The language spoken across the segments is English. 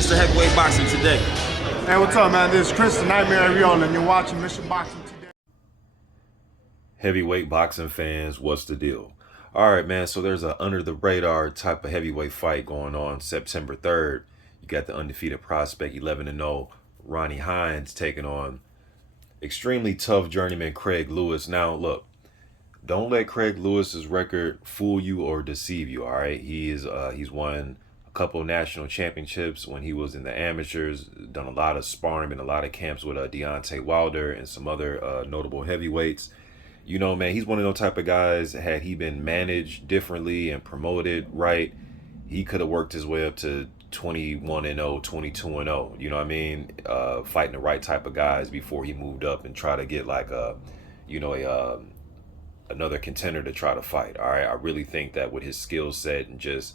Mr. Heavyweight Boxing today? Hey, what's up, man? This is Chris, the Nightmare Ariola, and you're watching Mr. Boxing Today. Heavyweight boxing fans, what's the deal? All right, man, so there's a under-the-radar type of heavyweight fight going on September 3rd. You got the undefeated prospect, 11-0, Roney Hines, taking on extremely tough journeyman Craig Lewis. Now, look, don't let Craig Lewis's record fool you or deceive you, all right? He's won a couple of national championships when he was in the amateurs, done a lot of sparring, been a lot of camps with Deontay Wilder and some other notable heavyweights. You know, man, he's one of those type of guys, had he been managed differently and promoted right, he could have worked his way up to 21-0, 22-0, you know what I mean? Fighting the right type of guys before he moved up and try to get like another contender to try to fight. All right, I really think that with his skill set and just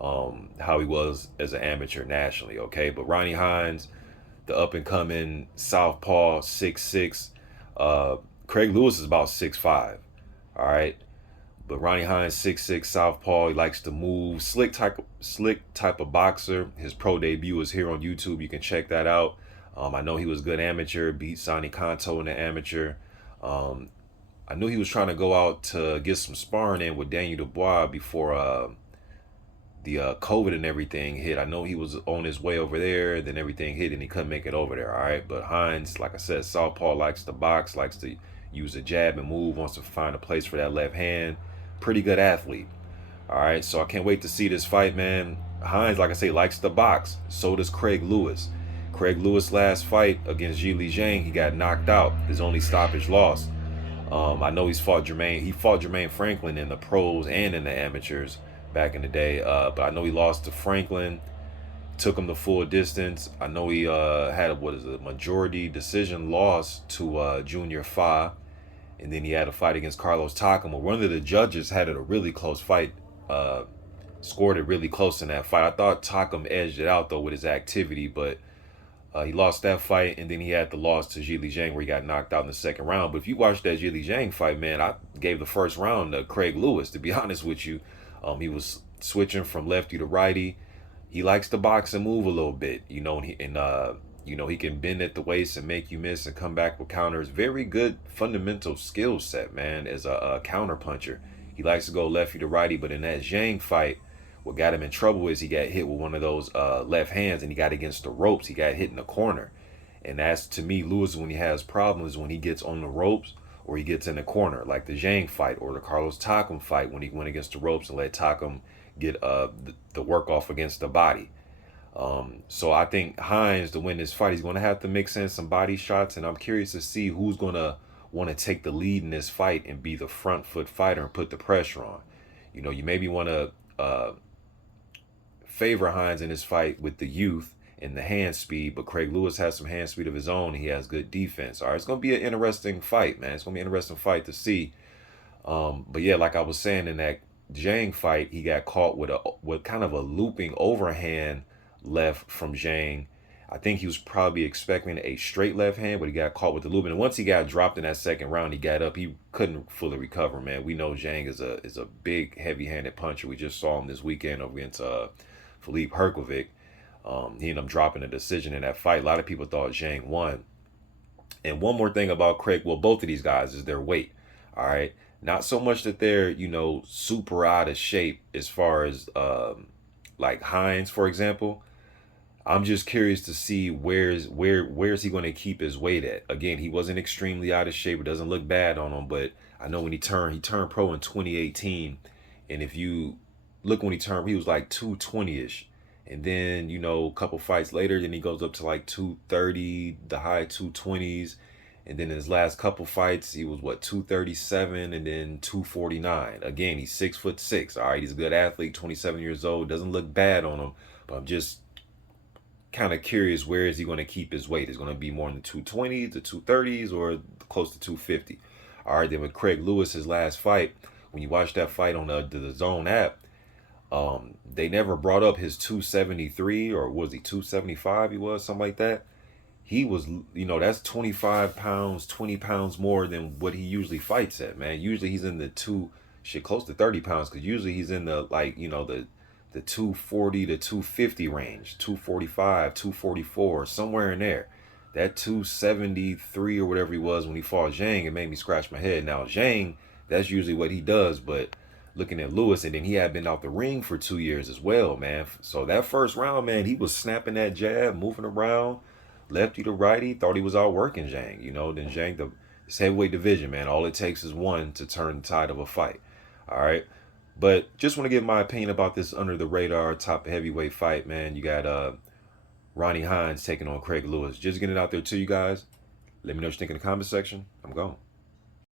how he was as an amateur nationally, okay? But Ronnie Hines, the up-and-coming southpaw, 6'6", Craig Lewis is about 6'5", all right? But Ronnie Hines, 6'6", southpaw, he likes to move, slick type of boxer. His pro debut is here on YouTube. You can check that out. I know he was good amateur, beat Sonny Kanto in the amateur. I knew he was trying to go out to get some sparring in with Daniel Dubois before the COVID and everything hit. I know he was on his way over there, then everything hit and he couldn't make it over there, all right? But Hines, like I said, southpaw, likes to box, likes to use a jab and move, wants to find a place for that left hand. Pretty good athlete, all right? So I can't wait to see this fight, man. Hines, like I say, likes to box. So does Craig Lewis. Craig Lewis' last fight against Zhilei Zhang, he got knocked out. His only stoppage loss. I know he fought Jermaine Franklin in the pros and in the amateurs back in the day, but I know he lost to Franklin, took him the full distance. I know he had a majority decision loss to Junior Fa, and then he had a fight against Carlos Takam. One of the judges had it a really close fight, scored it really close in that fight. I thought Takam edged it out though with his activity, but he lost that fight, and then he had the loss to Zhilei Zhang where he got knocked out in the second round. But if you watch that Zhilei Zhang fight, man, I gave the first round to Craig Lewis, to be honest with you. He was switching from lefty to righty. He likes to box and move a little bit, you know, and he can bend at the waist and make you miss and come back with counters. Very good fundamental skill set, man, as a counter puncher. He likes to go lefty to righty, but in that Zhang fight, what got him in trouble is he got hit with one of those left hands and he got against the ropes. He got hit in the corner. And that's, to me, Lewis, when he has problems, when he gets on the ropes or he gets in the corner, like the Zhang fight or the Carlos Takam fight when he went against the ropes and let Takam get the work off against the body. So I think Hines, to win this fight, he's going to have to mix in some body shots, and I'm curious to see who's going to want to take the lead in this fight and be the front foot fighter and put the pressure on. You know, you maybe want to favor Hines in this fight with the youth and the hand speed, but Craig Lewis has some hand speed of his own. He has good defense. All right, it's going to be an interesting fight, man. It's going to be an interesting fight to see. But yeah, like I was saying, in that Zhang fight, he got caught with kind of a looping overhand left from Zhang. I think he was probably expecting a straight left hand, but he got caught with the looping. And once he got dropped in that second round, he got up. He couldn't fully recover, man. We know Zhang is a big, heavy-handed puncher. We just saw him this weekend over against Philippe Herkovic. He ended up dropping a decision in that fight. A lot of people thought Zhang won. And one more thing about Craig, well, both of these guys, is their weight. All right, not so much that they're, you know, super out of shape as far as like Hines, for example. I'm just curious to see where's he going to keep his weight at. Again, he wasn't extremely out of shape. It doesn't look bad on him, but I know when he turned pro in 2018, and if you look when he turned, he was like 220-ish. And then, you know, a couple fights later, then he goes up to like 230, the high 220s. And then in his last couple fights, he was, 237 and then 249. Again, he's 6'6". All right, he's a good athlete, 27 years old. Doesn't look bad on him. But I'm just kind of curious, where is he going to keep his weight? Is it going to be more in the 220s, the 230s, or close to 250? All right, then with Craig Lewis, his last fight, when you watch that fight on the Zone app, they never brought up his 273, or was he 275? He was something like that. He was, you know, that's 25 pounds, 20 pounds more than what he usually fights at, man. Usually he's in the close to 30 pounds, because usually he's in the, like, you know, the the 240 to 250 range, 245, 244, somewhere in there. That 273 or whatever he was when he fought Zhang, it made me scratch my head. Now, Zhang, that's usually what he does, but looking at Lewis, and then he had been out the ring for 2 years as well, man. So that first round, man, he was snapping that jab, moving around, lefty to righty, thought he was outworking Zhang, you know. Then Zhang, this heavyweight division, man, all it takes is one to turn the tide of a fight. All right. But just want to give my opinion about this under the radar top heavyweight fight, man. You got Ronnie Hines taking on Craig Lewis. Just getting it out there to you guys. Let me know what you think in the comment section. I'm gone.